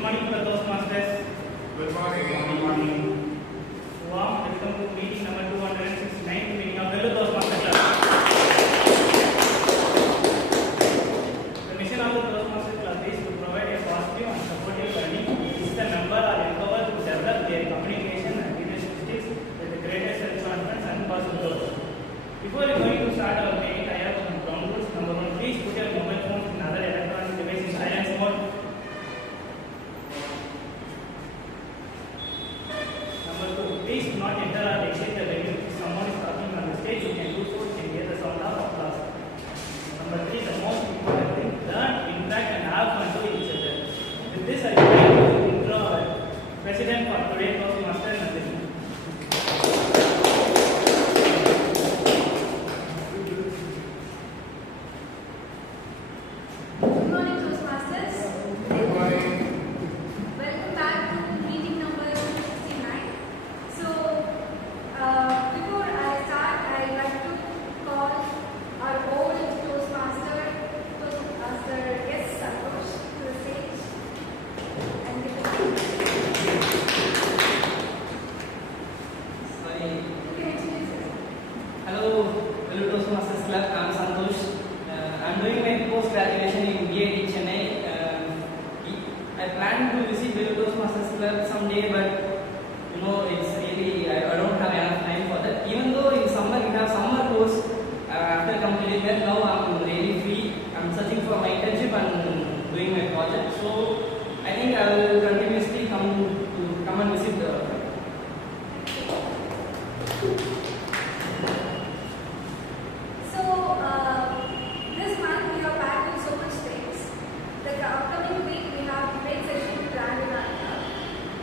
Good morning, Prados Masters. Good morning. Good morning. Warm welcome to meeting number 269 meeting of Prados Masters Club. The mission of the Prados Masters Club is to provide a positive and supportive learning which the member are empowered to develop their communication and leadership skills with the greatest self-confidence and possibilities. Before we going to start our meeting, I have some ground rules. Number one, please put your mobile phones and other electronic devices in silence mode. Number two, please do not enter or exit the venue. If someone is talking on the stage, you can do so. You can hear the sound of applause. Number three, the most important thing, learn, interact, and have fun to each other. With this, I would like to intro our president for today, Toastmaster Nandini. Good morning, Toastmasters. Good morning. Welcome back to meeting number 69. So, before I start, I'd like to call our old Toastmaster S. Santosh to the stage and give a speech. Sorry. You can introduce yourself. Hello, Toastmasters Club. I'm Santosh. I'm doing my post-graduation in BIT Chennai. I plan to visit Toastmasters Club someday, but it's really I don't have enough time for that. Even though in summer we have summer course after completing that, now I'm really free. I'm searching for my internship and doing my project. So I think I will continuously come and visit the. So, this month we are packed with so much things. The upcoming week we have great session planned in our club.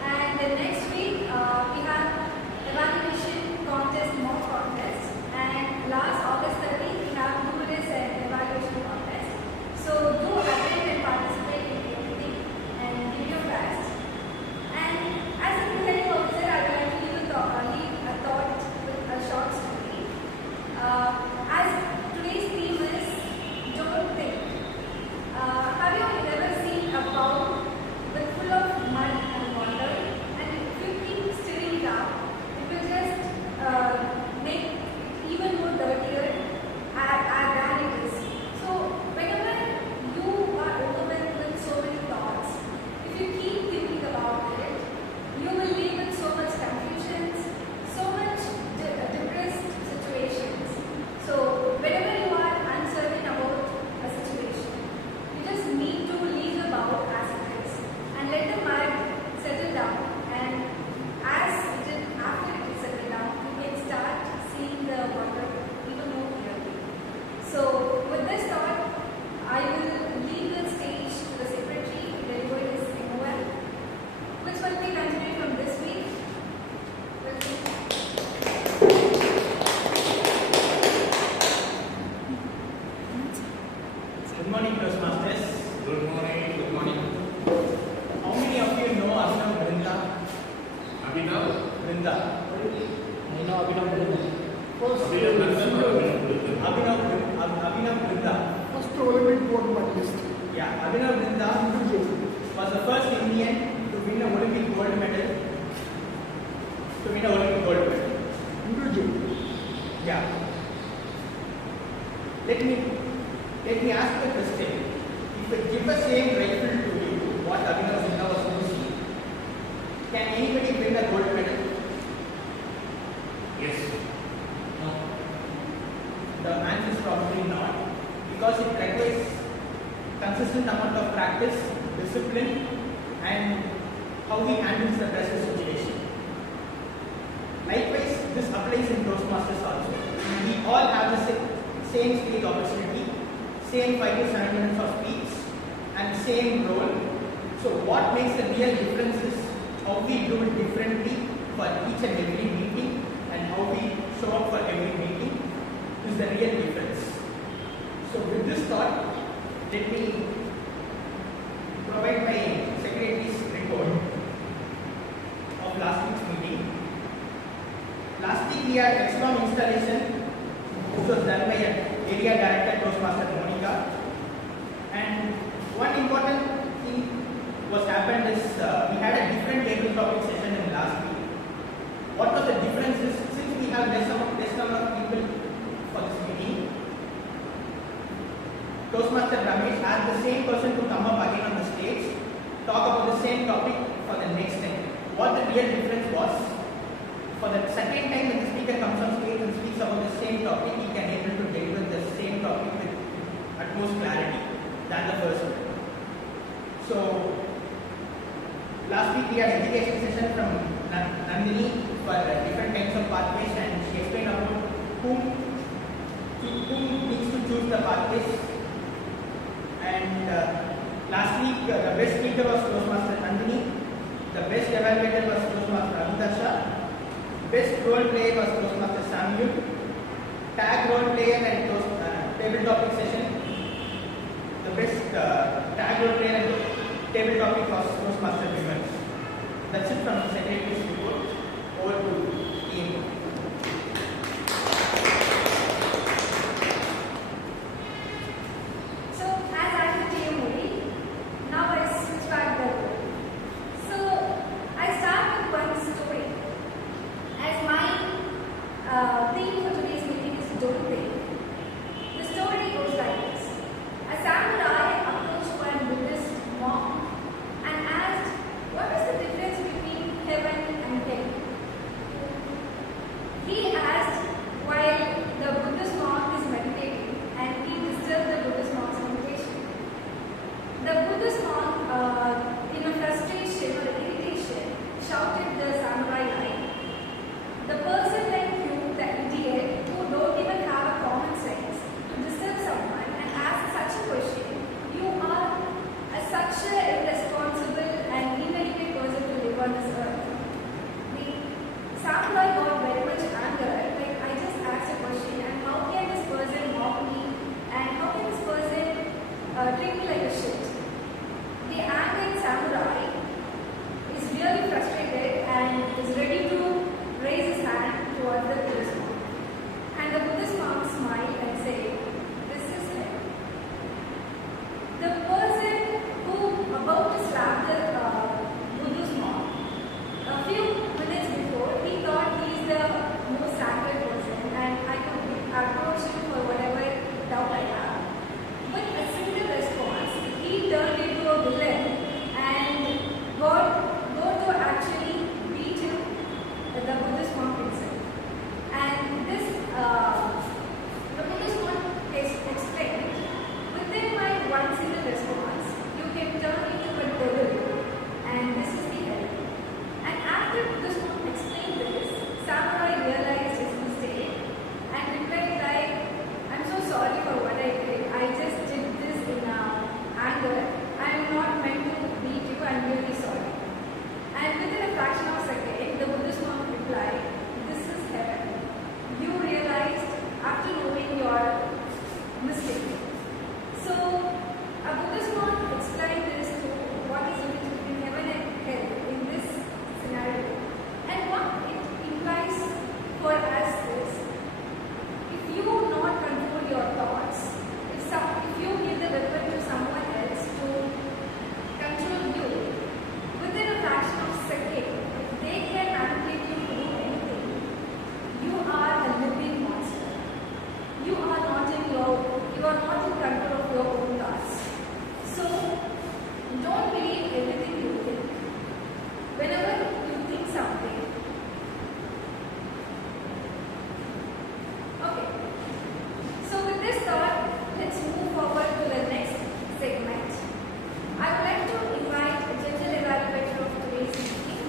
And the next week we have evaluation contest, mock contest. And last August 30 we have numerous evaluation contest. So do attend and participate in everything and give your best. And as a presiding officer, I would like to leave a thought with a short story. As today's theme is don't think. Have you ever seen a bowl with full of mud and water, and if you keep stirring it up, it will just make it even more dirtier than it is. So whenever you are overwhelmed with so many thoughts, if you keep thinking about it, you will live with so much confusions, so much depressed situations. So whenever you are uncertain about a situation, you just need to leave the bowl as it is and let the mud settle down. And as after it is settled down, you can start seeing the water even more clearly. So with this thought, I will leave the stage to the secretary to deliver his MOL, which will be continued from this week. Good morning, Toastmasters. Good morning. Good morning. How many of you know Abhinav Brinda? Abhinav. Brinda. I know Abhinav Brinda. Abhinav Brinda. First Olympic gold medalist. Yeah, Abhinav Brinda was the first Indian to win an Olympic gold medal. Individual. Yeah. Let me ask the question. If I give the same rifle to you, what Abhinav Brinda was using, can anybody win a gold medal? Yes. No. The answer is probably not, because it requires consistent amount of practice, discipline, and how he handles the pressure situation. Likewise, this applies in Toastmasters also. We all have the same stage opportunity, same 5 to 7 minutes of speech, and same role. So what makes the real difference is how we do it differently for each and every meeting, and how we show up for every meeting is the real difference. So with this thought, let me provide my secretary's report of last week's meeting. Last week we had XCOM installation, which was done by an area director Toastmaster Monica. And one important thing was happened is Toastmaster Ramesh asked the same person to come up again on the stage, talk about the same topic for the next time. What the real difference was, for the second time when the speaker comes on stage and speaks about the same topic, he can able to deliver the same topic with utmost clarity than the first one. So, last week we had education session from Nandini for different kinds of pathways, and she explained about whom needs to choose the pathways. And last week the best speaker was Toastmaster Nandini, the best evaluator was Toastmaster Amitasha, best role player was Toastmaster Samuel, tag role player and table topic session. The best tag role player and table topic was Toastmaster Vimal. That's it from the Secretary's report. Over to Ian. So, as I am the TM, now I switch back the role. So, I start with one story. As my theme for today's meeting is don't think. The story goes like this. A samurai approached one Buddhist monk and asked, what is the difference between heaven and hell? He asked while the Buddhist monk is meditating, and he disturbed the Buddhist monk's meditation. The Buddhist monk, in a frustration or irritation, shouted the samurai line. The person like you, the idiot, who don't even have a common sense, to disturb someone and ask such a question, you are such an irresponsible and inadequate person to live on this earth. The samurai got very much anger, like I just asked a question and how can this person mock me and how can this person treat me like a shit. The angry samurai is really frustrated and is ready to raise his hand towards the Buddhist monk. And the Buddhist monk smiled and said, this is it. The person who about to slap the Buddhist monk, a few minutes before, he thought he is the most sacred person and I could approach him for whatever doubt I have. With a single response, he turned into a villain and got to actually beat him, the Buddhist monk himself. And this, the Buddhist monk explained, within my one single response, you can turn into a devil, and this is the hell. And after Buddhist monk explained this, samurai realized his mistake and replied like, I'm so sorry for what I did. I just did this in anger. I am not meant to beat you. I'm really sorry. And within a fraction of a second, the Buddhist monk replied, this is heaven. You realized after knowing your mistake. So, a Buddhist monk explained this to what is the difference between heaven and hell in this scenario. And what it implies for us is, if you not control your thoughts, if you give the weapon to someone else to control you, within a fraction of a second, if they can manipulate you to do anything, you are a living monster. You are not in control of your own thoughts. So, don't believe everything you think. Whenever you think something, okay. So with this thought, let's move forward to the next segment. I would like to invite a gentle evaluator of today's meeting,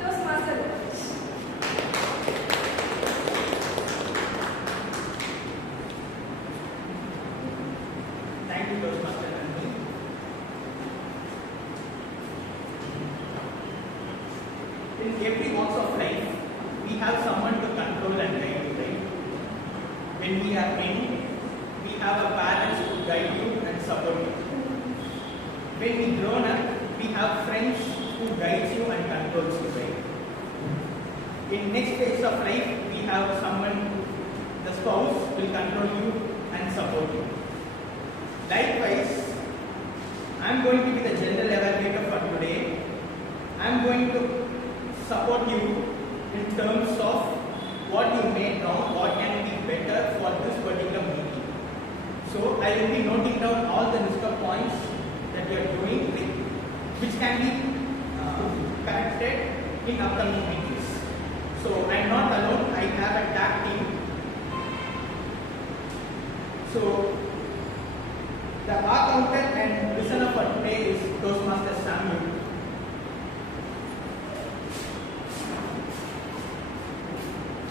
Toastmaster Ramesh. Thank you, Toastmaster Nandini. In every walks of life, we have someone to control and guide you, right? When we are young, we have a parents to guide you and support you. When we grown up, we have friends who guides you and controls you, right? In next phase of life, we have someone, the spouse will control you and support you. Likewise, I am going to be the general evaluator for today. I am going to support you in terms of what you made wrong, what can be better for this particular meeting. So I will be noting down all the list of points that you are doing, which can be corrected in upcoming meetings. So I am not alone, I have a tag team. So the accountant and listener for today is Toastmaster Samuel.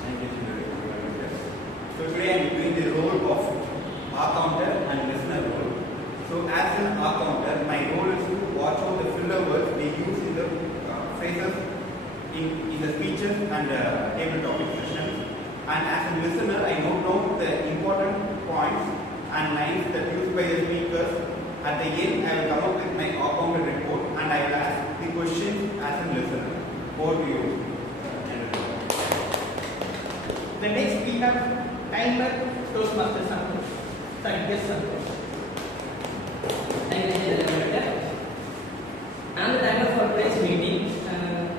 Thank you, Chandra. So today I am doing the role of accounter and listener role. So as an accounter, my role is to watch out the filler words they use in the phrases in the speeches and table topic sessions. And as a listener, I note down the important points and lines that used by the speakers. At the end, I will come up with my accountant report and I will ask the questions as a listener. Over to you. The next we have timer Toastmaster Santosh. Sorry, yes Santosh. Thank you, Mr. Director. I am the timer for today's meeting.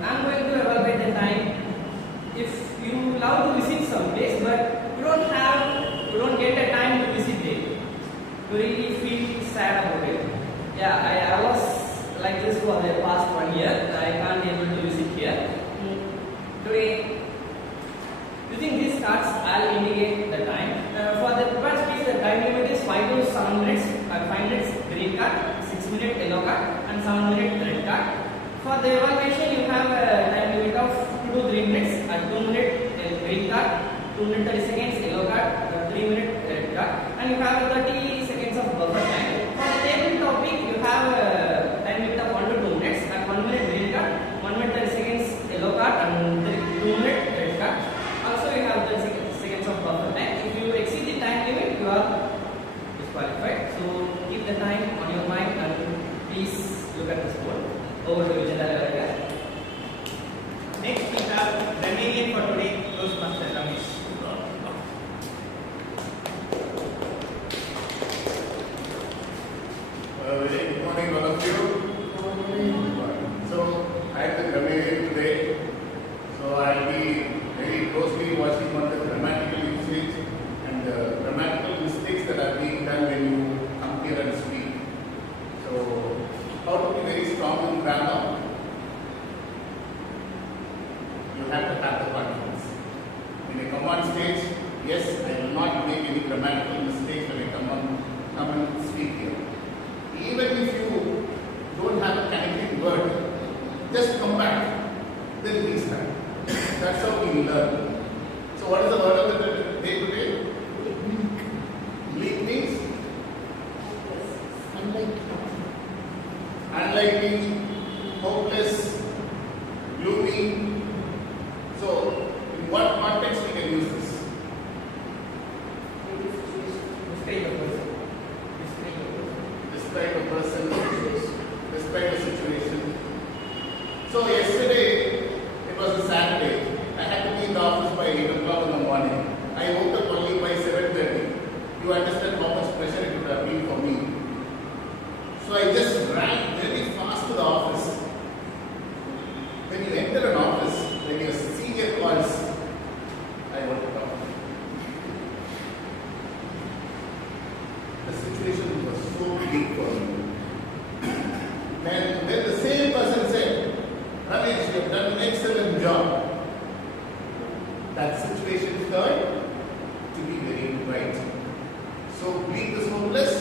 I am going to evaluate the time. If you love to visit some place, but you don't get the time to visit it, you really feel sad about it. Yeah, I was like this for the past 1 year. I can't be able to visit here. Today, using these cards, I'll indicate the time. For the prepared speech, the time limit is 5 to 7 minutes. 5 minutes green card, 6 minute yellow card, and 7 minute red card. For the evaluation, you have a time limit of 2 to 3 minutes. 2 minute green card, 2 minute 30 seconds yellow card, 3 minute red card, and you have 30 seconds of buffer time. For the table topic, you have a time limit of 1 to 2 minutes. 1 minute green card, 1 minute 30 seconds yellow card, and 2 minute red card. Also, you have 30 seconds of buffer time. If you exceed the time limit, you are disqualified. So keep the time on your mind and please look at this board. Over to you, Chandra. Next we have Romanian for today, Toastmaster Ramesh. Very good morning, all of you. So I am the grammarian today. So I'll be very closely watching on the grammatical usage and the grammatical mistakes that are being done when you come here and speak. So how to be very strong in grammar? You have to have the confidence. When I come on stage, yes, I will not make any grammatical mistakes when I come and speak here. Even if you don't have a connecting word, just come back, then restart. That's how we learn. So what is the word of the day today? Bleak means? Unlikely, hopeless, gloomy. So in what context we can use this? Describe a person. Describe a person. Describe a person, describe a situation. So yesterday, it was a Saturday. I had to be in the office by 8 o'clock in the morning. I woke up only by 7:30. You understand how much pressure it would have been for me. So I just ran very fast to the office. When you enter an office, when your senior calls, I want to talk. The situation was so big for me. When the same person said, Ramesh, you have done an excellent job, that situation turned to be very bright. So bleak is hopeless,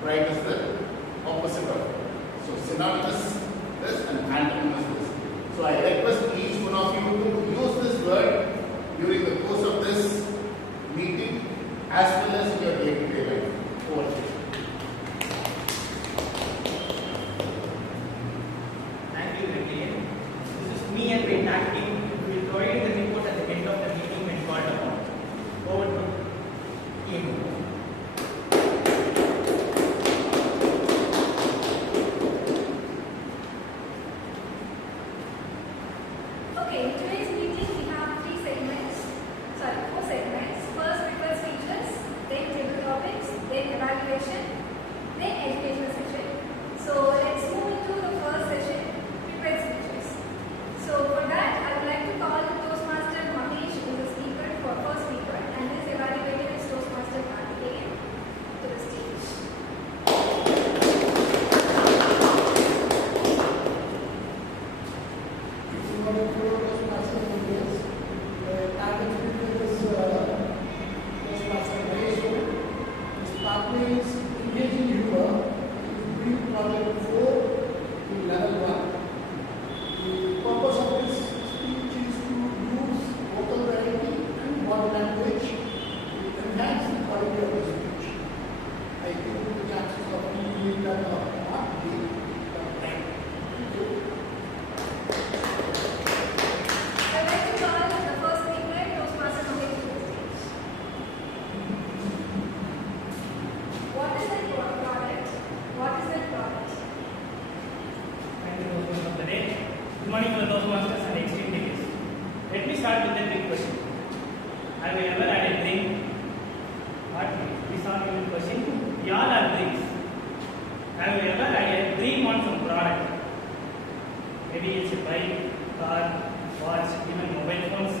bright is the opposite of it. So synonymous this and antonymous this. So I request each one of you to use this word during the course of this meeting as well as in your day-to-day life. Over to you. Thank you, Romanian. This is me and my tag team. We will provide the report at the end of the meeting when called upon. Over to Ian. Okay, in today's meeting we have 4 segments. First, prepared speeches, then table start level 4 to level 1. The purpose of this speech is to use vocal variety and body language to enhance the quality of the speech. I think the chances of me doing that are not big. Thank you. I'd like to call the first speaker, Toastmaster Mohit, to the stage. What is that product? What is that product? Thank you for the day. Good morning to the Toastmasters and extreme degrees. Let me start with a big question. Have you ever had a dream? What is not even a question. We all have dreams. Have you ever had a dream on some product? Maybe it's a bike, car, watch, even mobile phones.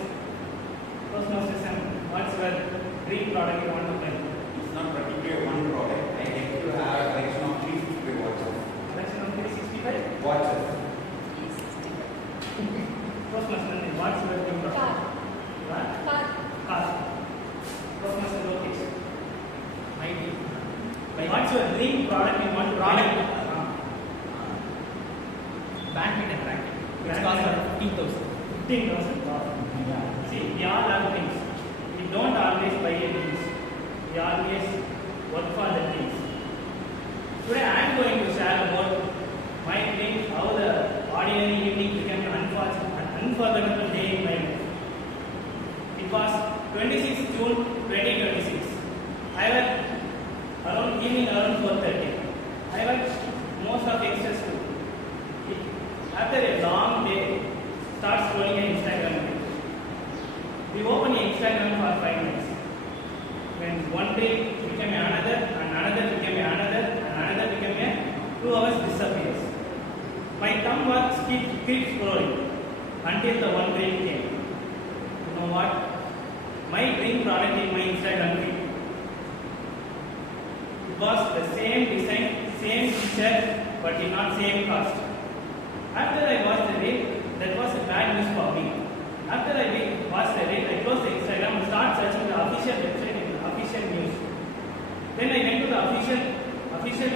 Toastmasters, and what's your dream product you want to buy? It's not particularly one product. I like to have a collection of 365 watches. Collection of 365? Watches. Toastmasters, what's your dream product? Car. What? Car. Car. Toastmaster Lokesh. My dream. What's your dream product you want to buy? Badminton racket. Which Badminton. costs around 15,000. 15,000. Yeah. See, we all have dreams. We don't always buy a dreams. We always work for the dreams. Today I am going to share about my dreams, how the ordinary evening became an unforgettable day in my life. It was 26 June 2026. I was evening around 4:30. I was most of youngsters too. After a long day, start scrolling an Instagram page. We open Instagram for 5 minutes. When one day became another, and another became another, and another became a 2 hours disappears. My thumb was keep scrolling until the one day came. You know what? My dream product in my Instagram feed. It was the same design, same feature, but did not same cost. After I watched the reel, that was a bad news for me. After I watched the reel, I closed the Instagram and started searching the official website and the official news. Then I went to the official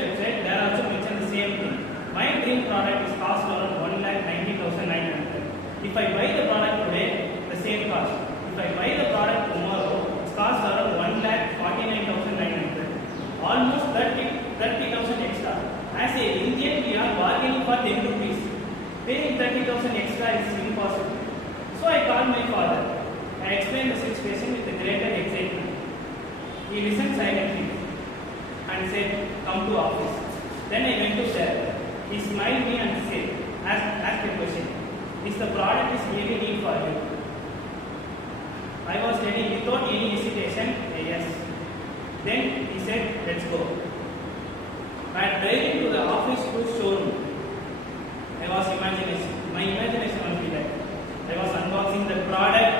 website, there also mentioned the same thing. My dream product is cost around 1,90,900. If I buy the product today, the same cost. If I buy the product tomorrow, it costs around 1,49,900. Almost 30,000 extra. As a Indian, we are bargaining for 10 rupees. Paying 30,000 extra is impossible. So I called my father. I explained the situation with a greater excitement. He listened silently and said, "Come to office." Then I went to there. He smiled me and said, asked a question. "Is the product is really need for you?" I was telling without any hesitation, yes. Then he said, "Let's go." I driving to the office to showroom. I was imagination. My imagination was like I was unboxing the product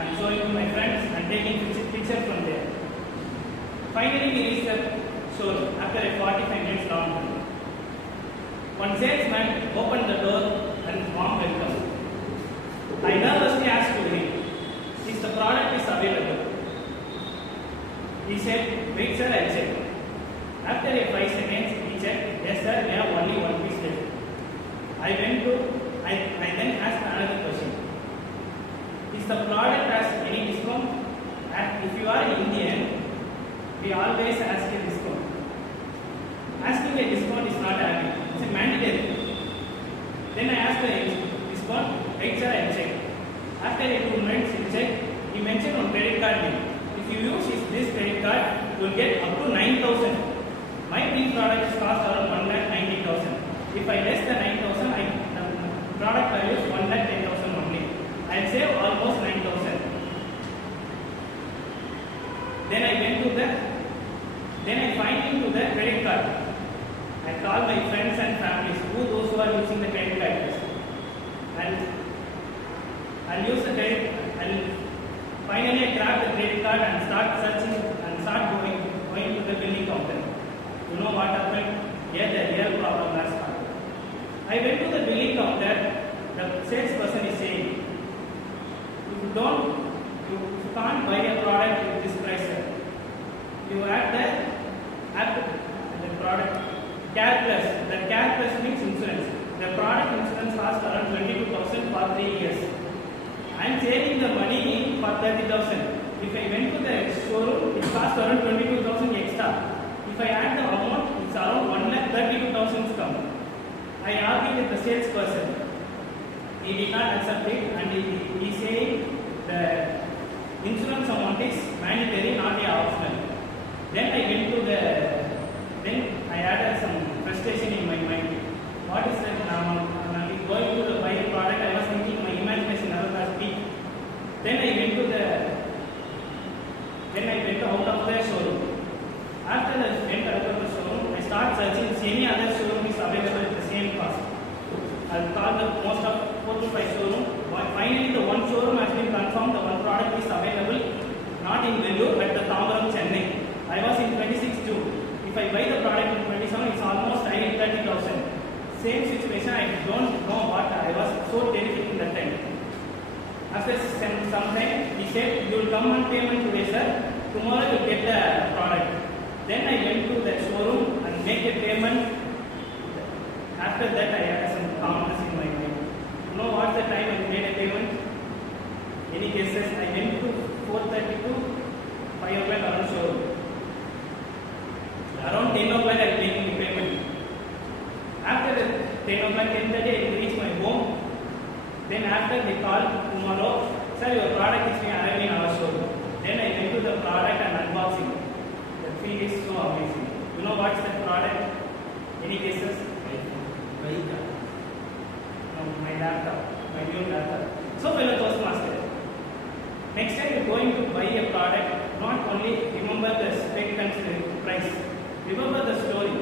and showing to my friends and taking picture from there. Finally, we reached the showroom after a 45 minutes long journey. One salesman opened the door and warm welcome. I nervously asked to him, "Is the product is available?" He said, "Wait sir, I'll check." After a 5 seconds, he checked, "Yes sir, we have only one piece left." I then asked another question. "Is the product has any discount?" And if you are Indian, we always ask a discount. Asking a discount is not having, it's a mandatory. Then I asked the discount, "Right sir, I'll check." After a 2 minutes, he checked, he mentioned on credit card bill. If you use this credit card, you will get up to 9,000. My dream product is cost around 1,90,000. If I less than 9,000, the product value is 1,10,000 only. I will save almost 9,000. Then I find into the credit card. I call my friends and families, those who are using the credit card. I'll use the credit. Finally, I grab the credit card and start searching and start going to the billing counter. You know what happened? Here the real problem has started. I went to the billing counter. The salesperson is saying, you can't buy a product with this price. You add the product Care Plus. The Care Plus means insurance. The product insurance costs around 22,000 for 3 years. I am saving the money for 30,000. If I went to the showroom, it costs around 22,000 extra. If I add the amount, it's around 1,32,000 come. I argued with the salesperson. He did not accept it, and he said the insurance amount is mandatory, not a optional. Then I went to then I added some frustration in my mind. What is that now? Going to the buy product, I was thinking my imagination never has peak. Then I went out of the showroom. After I went out of the showroom, I started searching if any other showroom is available at the same cost. I called the most of 4 to 5 showroom. Finally, the one showroom has been confirmed. The one product is available, not in Vellore, but the Tambaram, Chennai. I was in 26 June. If I buy the product in 27, it's almost 30,000. Same situation, I don't know what. I was so terrific in that time. After some time, he said, you will come on payment today, sir. Tomorrow you will get the product. Then I went to the showroom and make a payment. After that, I had some calmness in my mind. You know what's the time I made a payment? Any cases, I went to 4:30 to 5 o'clock around showroom. Around 10 o'clock, I was making the payment. After 10 o'clock, 10:30, I reached my home. Then after they called tomorrow, sir, your product is being arrived in our showroom. Then I went to the product and unboxing. The feel is so amazing. You know what's that product? Any cases? No, my laptop, my new laptop. So fellow Toastmaster, next time you're going to buy a product, not only remember the spec and the price, remember the story.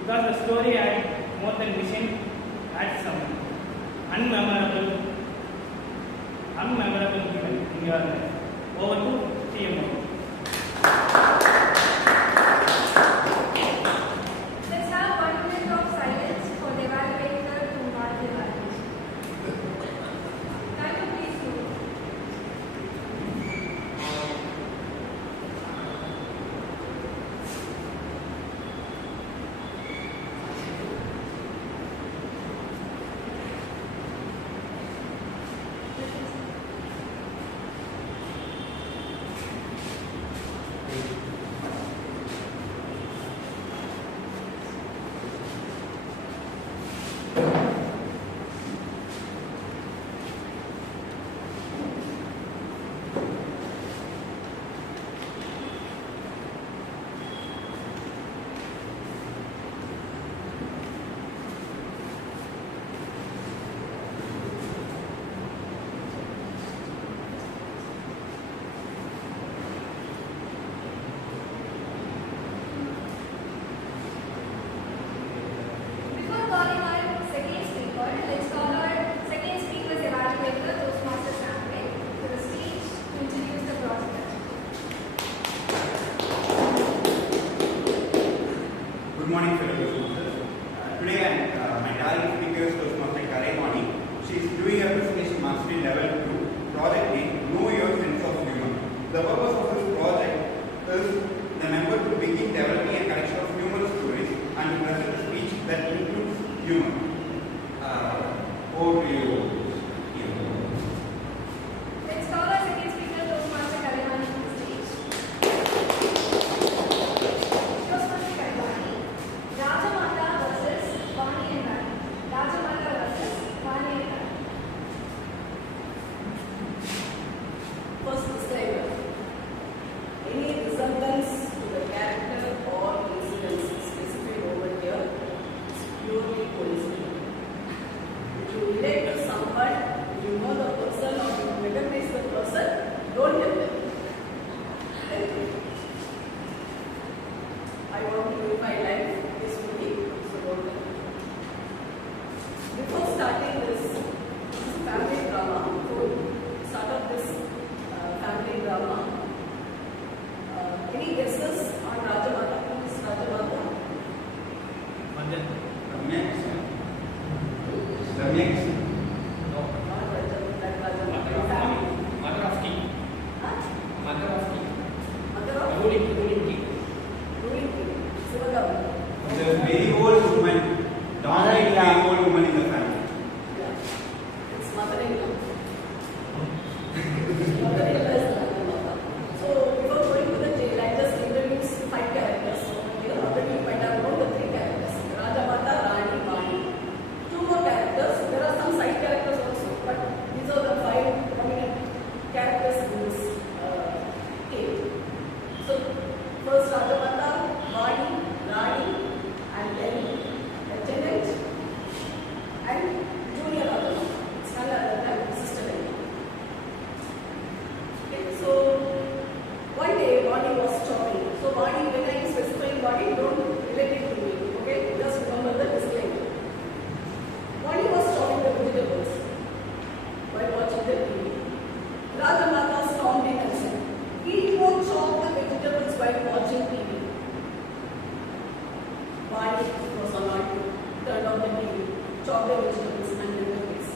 Because the story adds more than vision, adds some unmemorable event in your life. Over to TMO. Let's have 1 minute of silence for the evaluator to mark the evaluation. Can you please do? Before calling our second speaker, let's call our second speaker's evaluator, Toastmaster Samuel, to the stage to introduce the prospect. Good morning, fellow Toastmasters. Today, my darling speaker is Toastmaster Kalaimani. She is doing a presentation mastery level 2 project name Know Your Sense of Humor. The purpose of this project is the member to begin developing a collection of humorous stories and to present a speech that includes humor. Over to you. Let's call our second speaker, Toastmaster Kalaimani, to the stage. Toastmaster Kalaimani, Rajamata versus Vani and Rani. Rajamata versus Vani and Rani. First disclaimer. Any resemblance to the character or incidents specified over here is purely coincidental. If you relate to someone, if you know the person or you recognize the person, don't tell them. I want to live my life peacefully, so don't tell them. Before starting this family drama, to start off this family drama, any guesses on Rajamata? Who is Rajamata? Ramya Krishnan. Not Rajamata. Mother of king. Huh? Mother of king. Mother of Ruling king. ruling king. Sivagam. The very old Bani was annoyed, turned on the TV, chopped the vegetables and did the case.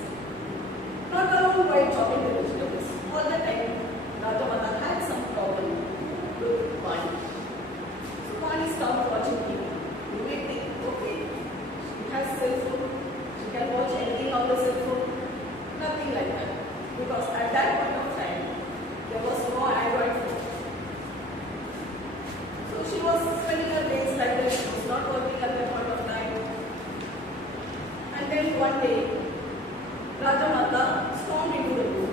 Not alone while chopping the vegetables, all the time Rajamata had some problem with Bani. So Bani stopped watching TV. You may think, okay, she has cell phone, she can watch anything on the cell phone. Nothing like that. Because at that point of time, there was no Android phone. So she was spending her days like that. She was not working at that point of time. And then one day, Rajamata stormed into the room,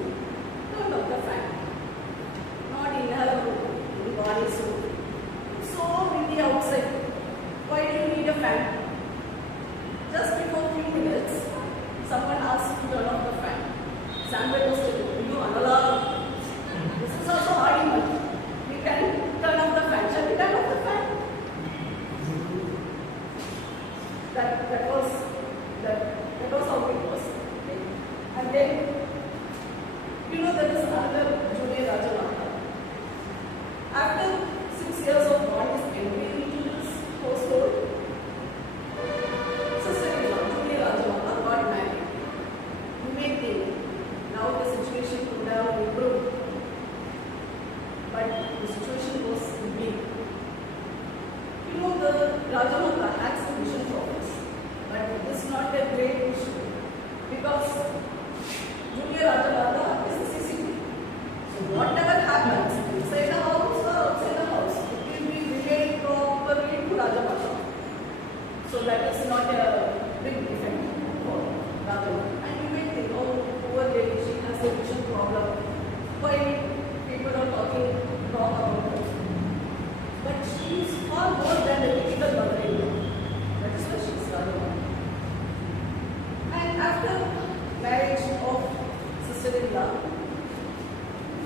turned off the fan. Not in her room, in Bani's room. So windy outside. Why do you need a fan? Just before 3 minutes, someone asked to turn off the fan. Samuel was telling, you Anala, this is also argument. We can turn off the fan. Shall we turn off the fan? That was how it was. And then, there is another Junior Rajamata. After 6 years of Bani's entry into this household, sister-in-law, Junior Rajamata, got married. You may think now the situation could have improved, but the situation was bleak. The Rajamata had some vision problems, but it is not a great issue because Junior Rajamata is a CCTV. So whatever happens inside the house or outside the house, it will be relayed properly to Rajamata. So that is not a big defect for Rajamata. And you may think, oh, poor lady, she has a vision problem. Why people are talking wrong about her? But she is far more than a typical mother-in-law. That is why she is Rajamata. And after marriage of sister-in-law,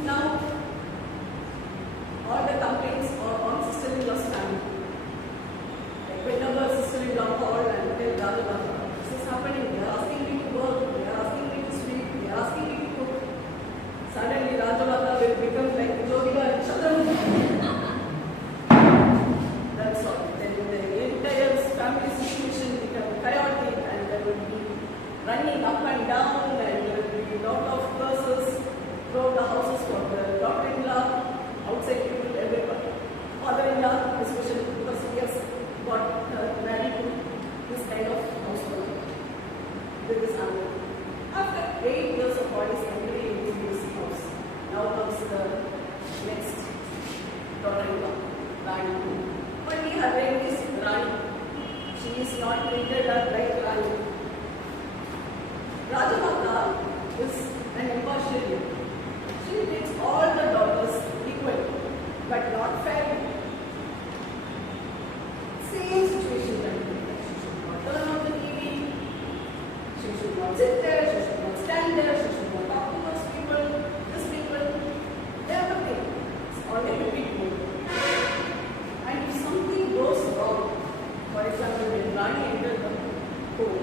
now all the complaints are on sister-in-law's family. Like whenever sister-in-law called and tell Rajamata, this is happening, they are asking me to work, they are asking me to sleep, they are asking me to cook. Suddenly Rajamata will become like Jogila and Chandramukhi. That's all. Then the entire family situation become chaotic and there will be running up and down and there will be lot of curses throughout the houses for the daughter-in-law, outside people, everybody. Father-in-law, especially because he has got married to this kind of household with his family. After 8 years of Bani's entry into this house, now comes the next daughter-in-law, Rani. Only her name is Rani. She is not treated as like Rani. Rajamata is an impartial. She treats all the daughters equally, but not fairly. Same situation that she should not turn on the TV, she should not sit there, she should not stand there, she should not talk to those people, these people, everything. It's only repeat mode. And if something goes wrong, for example, when Rani entered the home,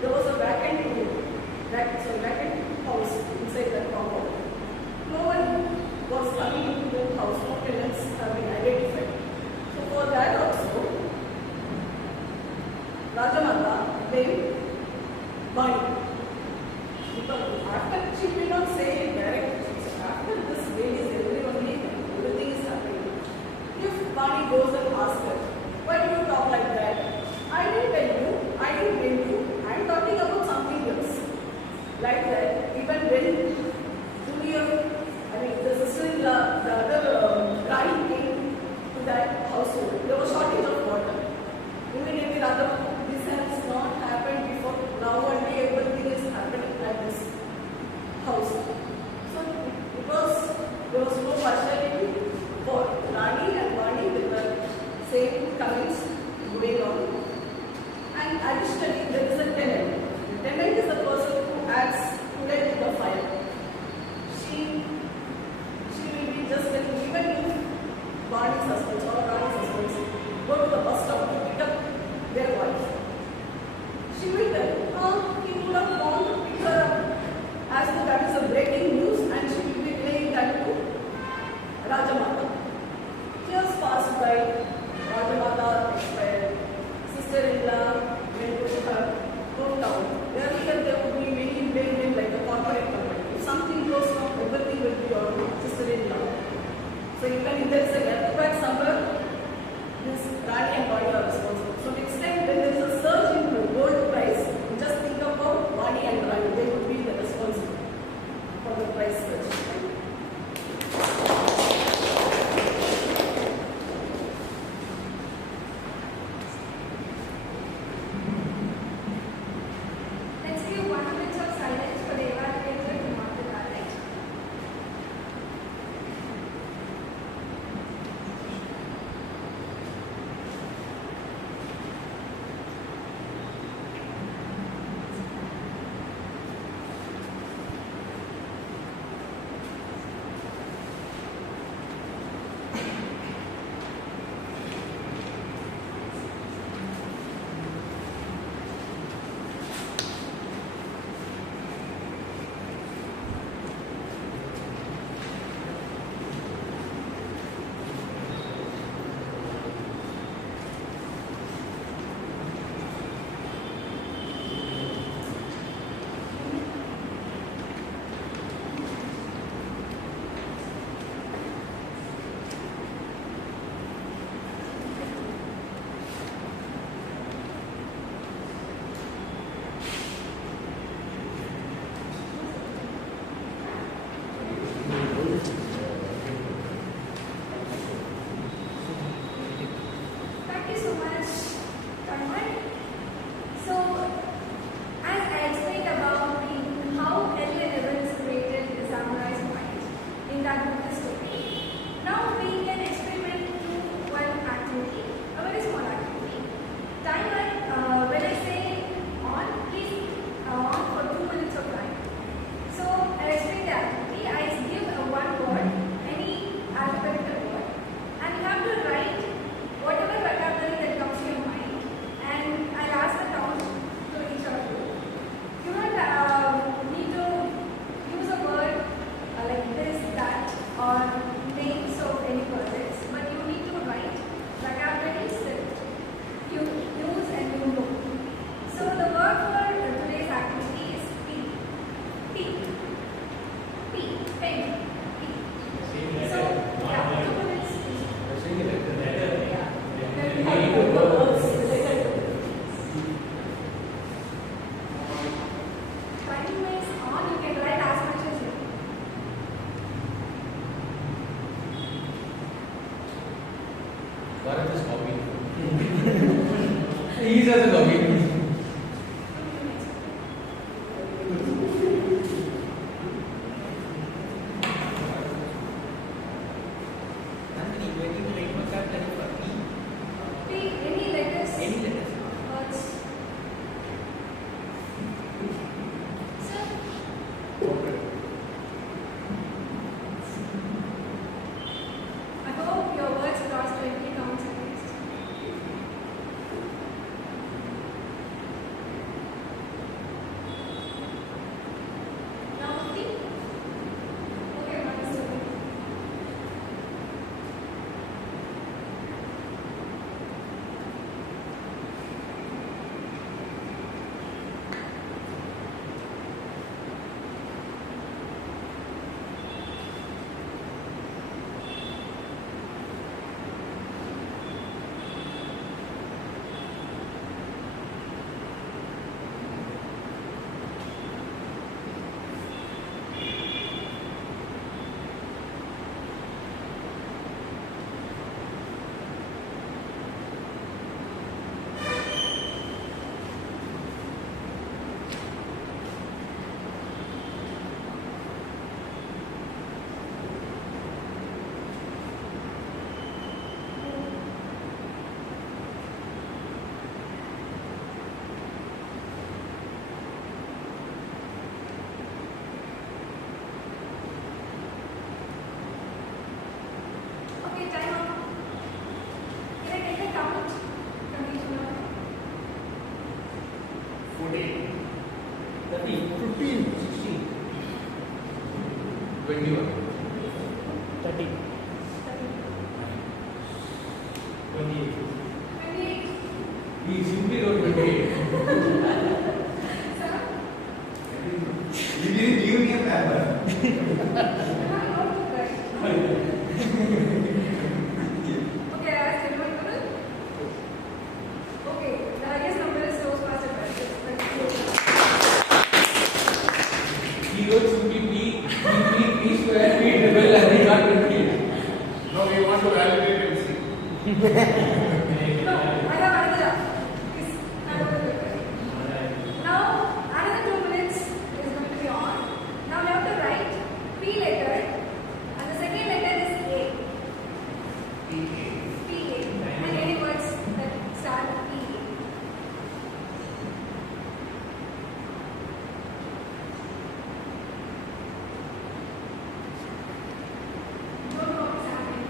there was a vacant room, vacant house inside that compound. No one was coming into the house, no tenants have been identified. So for that also, Rajamata blamed Bani. Because after she did not say it directly, after this lady is everyone leaving, everything is happening. If Bani goes and asks her, why do you talk like that? I didn't tell you, I didn't blame you, I am talking about something else. Like that, even when the sister-in-law, the other Rani came to that household, there was shortage of water. Immediately, Rajamata, this has not happened before. Now one day everything is happening at this house. So, because there was no partiality for Rani and Bani, they were same comments going on. And additionally, there is a tenant. The tenant is the person who adds fuel to the fire. She will be just like, even if Bani's husbands or Rani's husbands go to the bus stop to pick up their wife, she will tell, he would have gone to pick her up as though that is a breaking news and she will be relaying that to Rajamata. Years passed by, Rajamata if there is an earthquake somewhere, this Rani and Rani are responsible. So next time when there is a surge in the gold price, just think about Rani and Rani. They would be the responsible for the price surge. Let's give 1 minute of silence for the evaluator to mark the target. Thank you so much, Tanmay. So, as I explained about how L11 is created the samurai's mind in that Buddhist story, now we can experiment through one activity, a very small activity. Timer, when I say on, please on for 2 minutes of time. So, I explain the activity. I give one word, any alphabetical word, and you have to write whatever vocabulary that comes to your mind, and I'll ask the count to each of you. You don't need to use a word like this, that, or names of any persons, but you need to write vocabularies that you use and you know. So the word for today's activity is P. P. P. Pen. P. So, yeah, 2 minutes. Yeah. Then we have to go words. Time is on. You can write as much as you want. Bharat is copying. He is also copying. 2 minutes. Nandini, when you write vocabulary for P, P. Any letters. any letters. Words. Sir. I hope your words cross 20 counts at least. Now 50? Okay, one is okay. Okay, time up. Can I take a count from each one? 14, 13, 15, 16, 21, 30, 28. 28. He simply wrote 28. Sir? You didn't give me a paper. Am I not right? No, I have another round. Please, hand over the paper. Now, another 2 minutes is going to be on. Now, you have to write P letter, and the second letter is A. P-A. And any words that start with P-A. Don't know what's happening.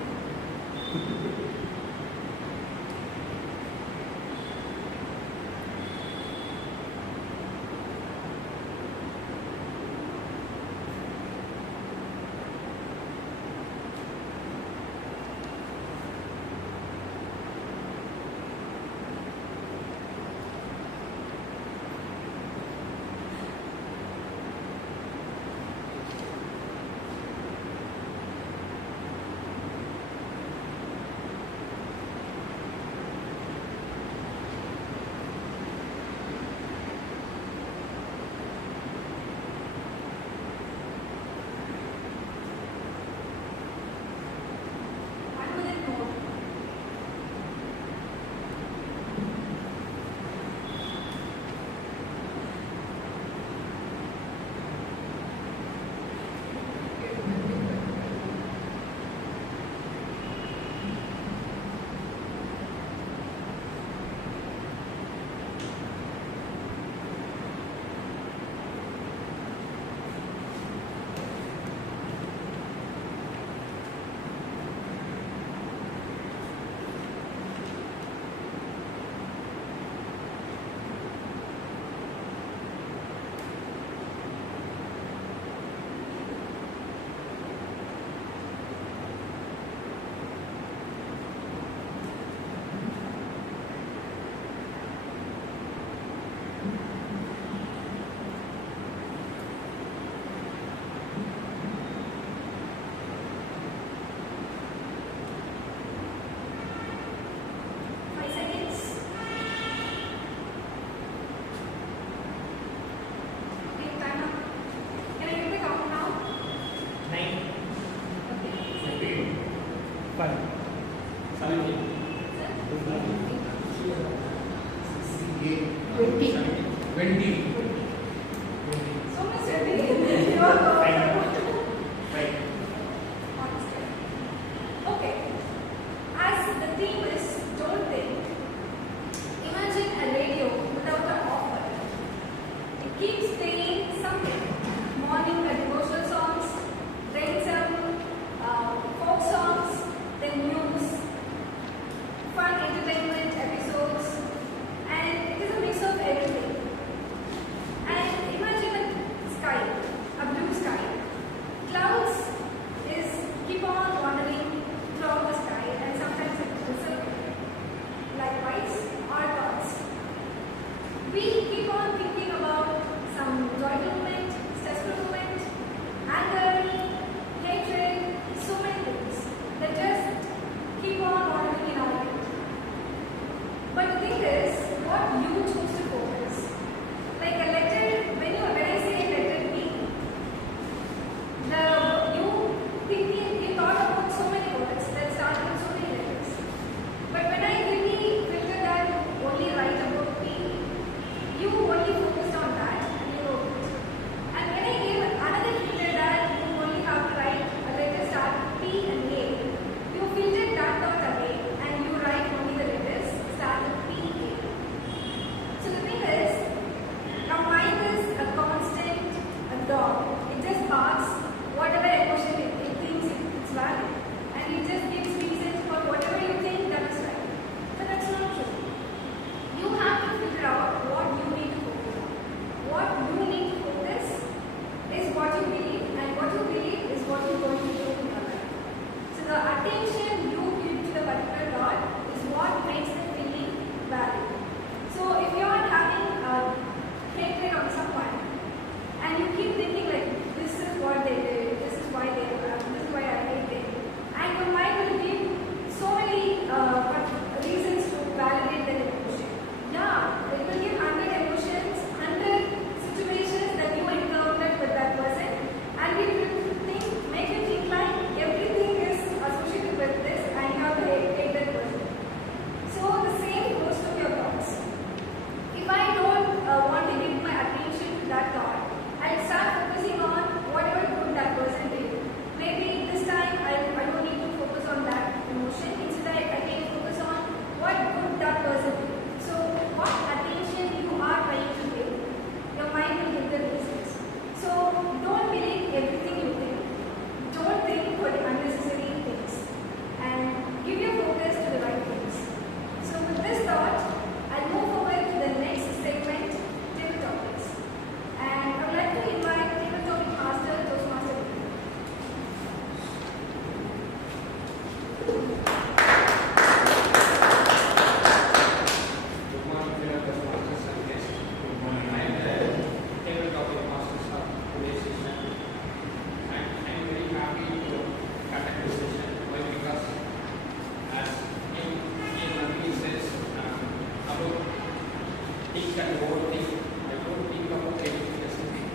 think and overthink. I don't think about anything specific.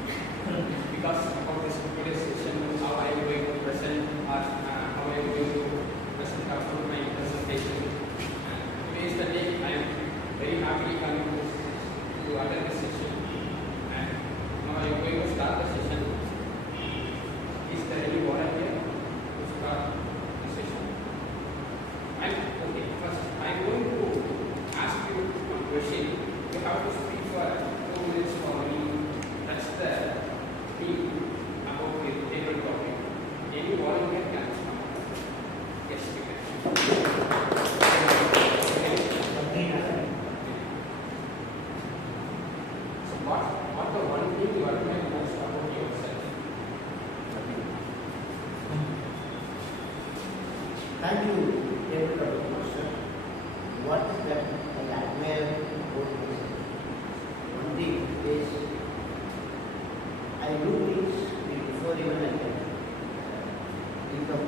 Because about this today's session, how I am going to present or how I am going to present after my presentation. Today is the day I am very happy coming to attend this session. And now I am going to start the session. Is there any volunteer to start the session? Okay, first I am going to ask you one question. You have to speak for 2 minutes for me. That's the theme about the table topic. Any volunteer can start. Yes, you can. So what the one thing you admire most about yourself? Thank you, David Master. What is that I admire about myself? One thing is I do things before even I can think of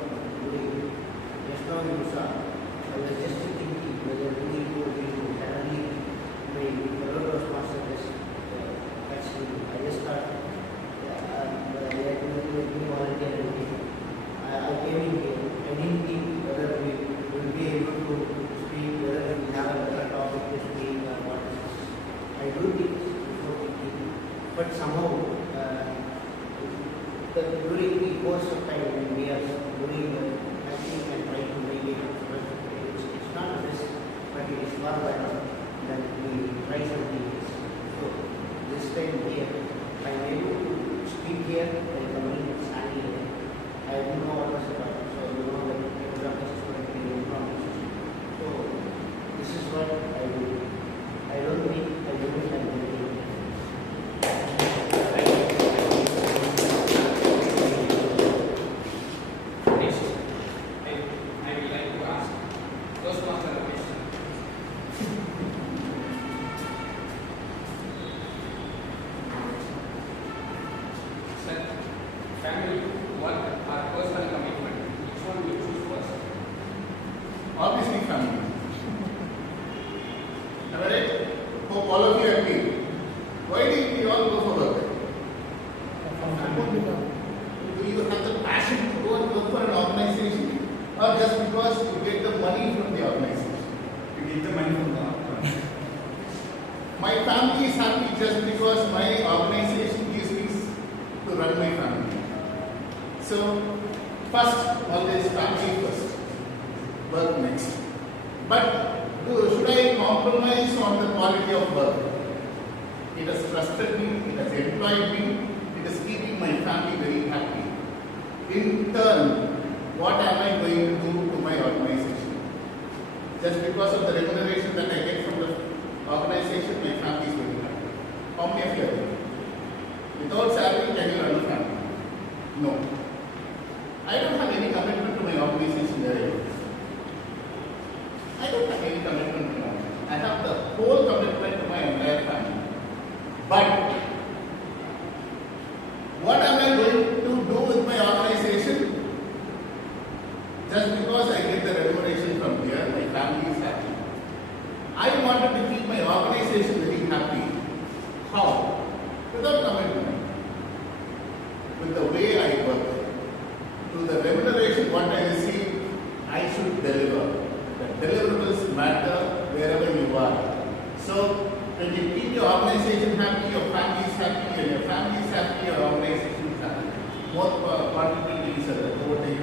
doing. Just now you saw, I was just thinking whether doing or doing. Suddenly my fellow master just actually I just thought they are going to be volunteer and I came in here. I didn't think whether we will be able to speak, whether we have another topic to speak or what. I do things before thinking, but somehow during the course of time when we are doing I think and try to make it it's not a risk, but it is far better than we try something else. So this time here, I am able to speak here and coming standing here. I don't know what was about, so you know that everyone is going to be information. So this is what I do. I don't think I do it like that. Next, I would like to ask those master a question. Sir, family, work, or personal commitment, which one will you choose first? Obviously, family. Am I right? Hope all of you agree. Why do we all go for work? Do you have the passion to go and work for an organization, or just because you get the money from the organization? You get the money from the outcome. My family is happy just because my organization gives me to run my family. So, first, always family first, work next. But should I compromise on the quality of work? It has trusted me, it has employed me, it is keeping my family very happy. In turn, what am I going to do to my organization? Just because of the remuneration that I get from the organization, my family is very happy. How many of you are there? Without salary, can you run a family? No. I don't have any commitment to my organization there. I don't have any commitment to my organization. I have the whole commitment to my entire family. But what am I going to do with my organization? Just because I get the remuneration from here, my family is happy. I wanted to keep my organization very happy. How? Without commitment. With the way I work. To the remuneration what I receive, I should deliver. The deliverables matter wherever you are. So, when you keep your organization happy, your family is happy, and your family is happy, your organization is happy. More contributing to each other. Over to you.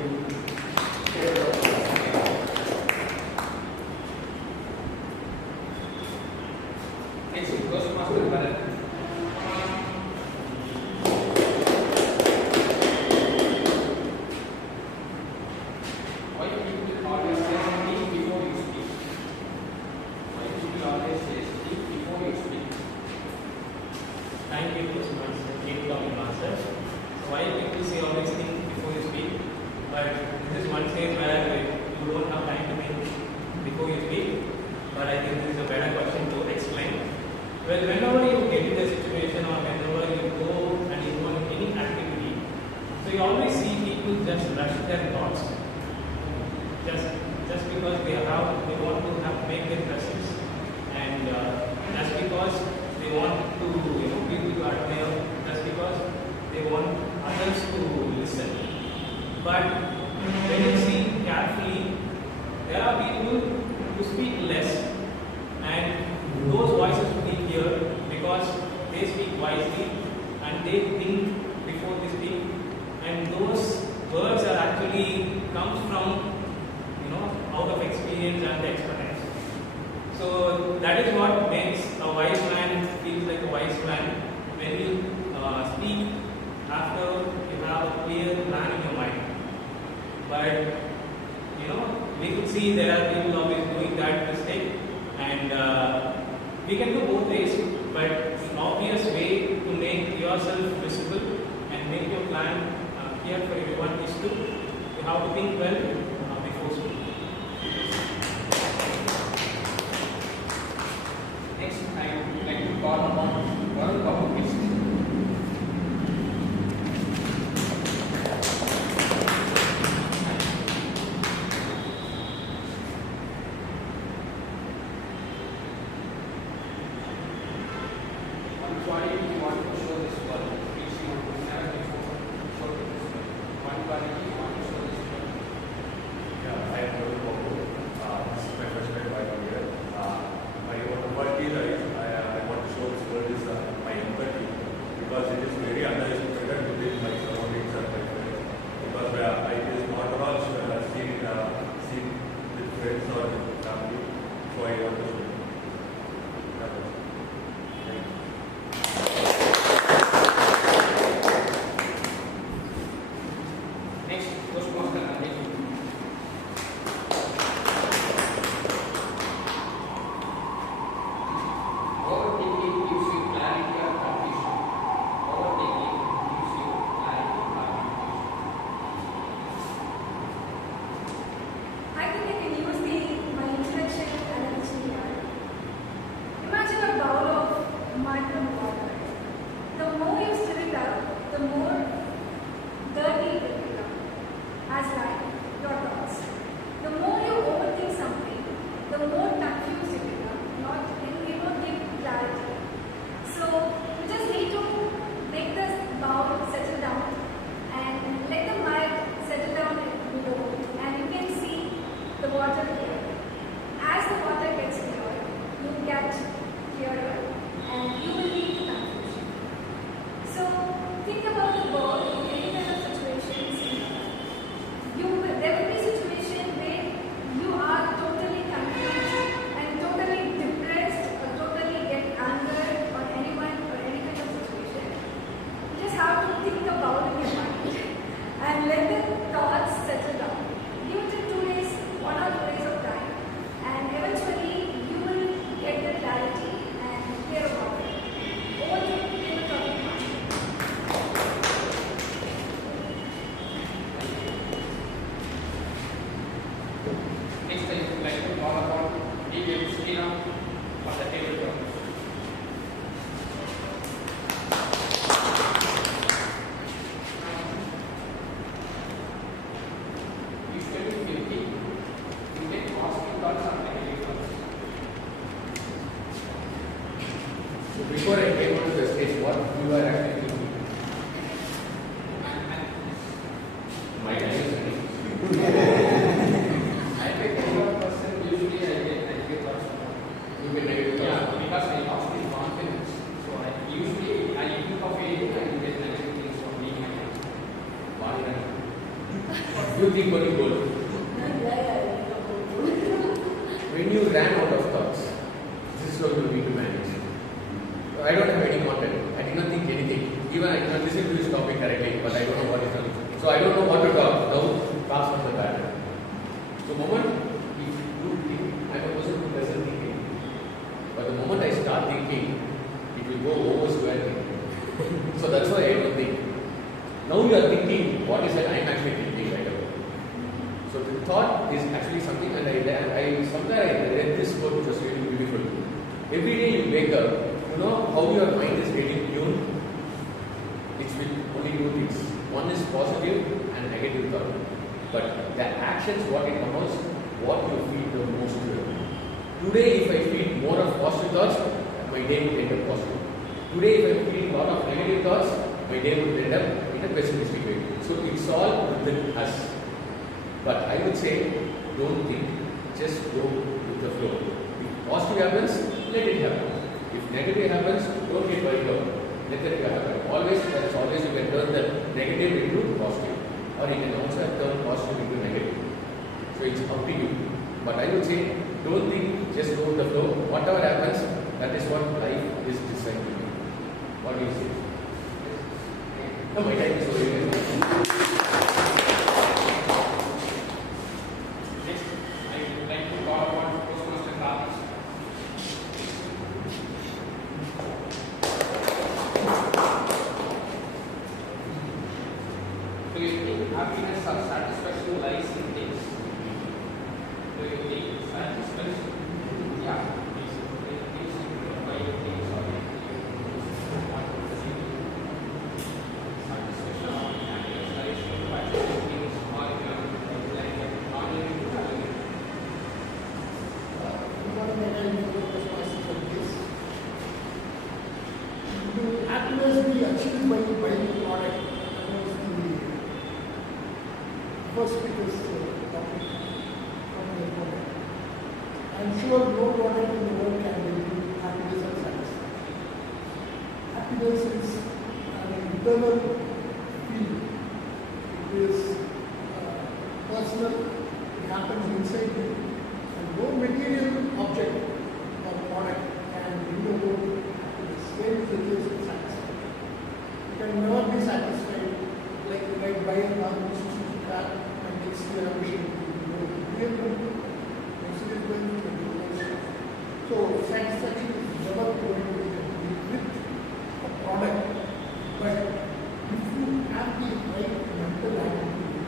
Next, Toastmaster Bharat. Why people always say think before you speak? Why people always say think before you speak? Thank you so much, Chief Topic Master. Why people say always think before you speak, but this is one stage where you don't have time to think before you speak. But I think this is a better question to explain. Well, whenever you get in a situation or whenever you go and involve in any activity, so you always see people just rush their thoughts, just because they want to make their presence, and that's because But when you see carefully, there are people who speak less, and those voices we hear because they speak wisely and they think before they speak, and those words are actually comes from out of experience and expertise. So that is what makes a wise man feels like a wise man when you speak after you have a clear plan in your mind. But we could see there are people always doing that mistake, and we can do both ways. But an obvious way to make yourself visible and make your plan clear for everyone is to you have to think well before speaking. Next, I would like to call upon Varun Babu, please. One quality you want to show this world, which you want to have before show to this world. One quality you want to show this world. Yeah, I am Varun Babu. This is my first time while here. What I want to show this world is my empathy, because it is very underestimated within my surroundings and my friends. Because it is not at all seen with friends or with family. So I want to show it. Thank you. Next, Postmaster Anil. Overthinking gives you clarity or confusion. Overthinking gives you clarity or confusion. I think I can use my introduction analogy here. Imagine a bowl of mud and water. The more you stir it up, the more dirty it will become. As like your thoughts. The more you overthink something, the more confused you become. It won't give clarity. So you just need to make this bowl settle down and let the mud settle down below, and you can see the water clear. As the water gets clear, you get clearer and you will lead to confusion. So think about the bowl in any kind of situations. There will be situations where you are totally confused and totally depressed or totally get angered on anyone or any kind of situation. You just have to think about it in your mind and let the thoughts settle down. Give it 2 days, 1 or 2 days of time, and eventually you will get the clarity and clear about it. Overthinking will come in mind. Next, I would like to call upon D.V.M. Srina for the table talk. Usually, thinking, you get positive thoughts or negative thoughts. So before I came onto the stage, what you are actually thinking? My time is running. I'm a kind of person, usually I get negative thoughts. You get negative Yeah, thoughts. because I lost my confidence. So I usually think of anything and get negative things from me. Why not? You think only good. When you ran out of thoughts, this is what you need to manage. So I don't have any content. I did not think anything. Even I cannot listen to this topic correctly, but I don't know what is coming. So I don't know what to talk. Now, pass on the pattern. So moment, if you think, I'm a person who doesn't think anything. But the moment I start thinking, it will go over square thinking. So that's why I don't think. Now you are thinking, what is that I'm actually thinking right away. So the thought is actually something, and somewhere I read this quote which was really beautiful. Every day you wake up, you know how your mind is getting tuned? It's with only two things. One is positive and negative thought. But the actions, what it comes, what you feel the most good. Today, if I feel more of positive thoughts, my day will end up positive. Today, if I feel a lot of negative thoughts, my day will end up in a pessimistic way. So it's all within us. But I would say, don't think, just go with the flow. If positive happens, let it happen. If negative happens, don't get worried out. Let that happen. Always, that's always you can turn the negative into positive. Or you can also turn positive into negative. So it's up to you. But I would say, don't think, just go with the flow. Whatever happens, that is what life is designed to be. What do you say? No, my time is over. Next, I would like to talk about Toastmaster class. Do you think happiness or satisfaction lies in things? Do you think satisfaction? Yeah. Happiness be achieved by the product. First because topic from the product. I'm sure no product in the world can give you happiness and satisfaction. Happiness is an internal feeling. It is personal. It happens inside you. And no material object or product can bring about happiness. Same is the case with satisfaction. You can never be satisfied. Like you might buy a car, choose a car, and it's your ambition to go BMW, Mercedes-Benz, so satisfaction is never going to be complete with a product. But if you have the right mental attitude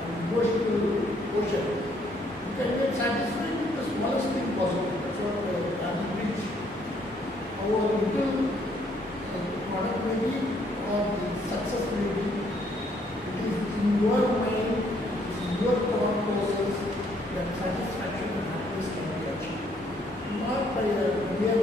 and emotional quotient, you can get satisfied with the smallest thing possible. That's what Gandhi preached. Our little product may be or the success may be, it is in your mind, it is in your thought process that satisfaction and happiness can be achieved. Not by a mere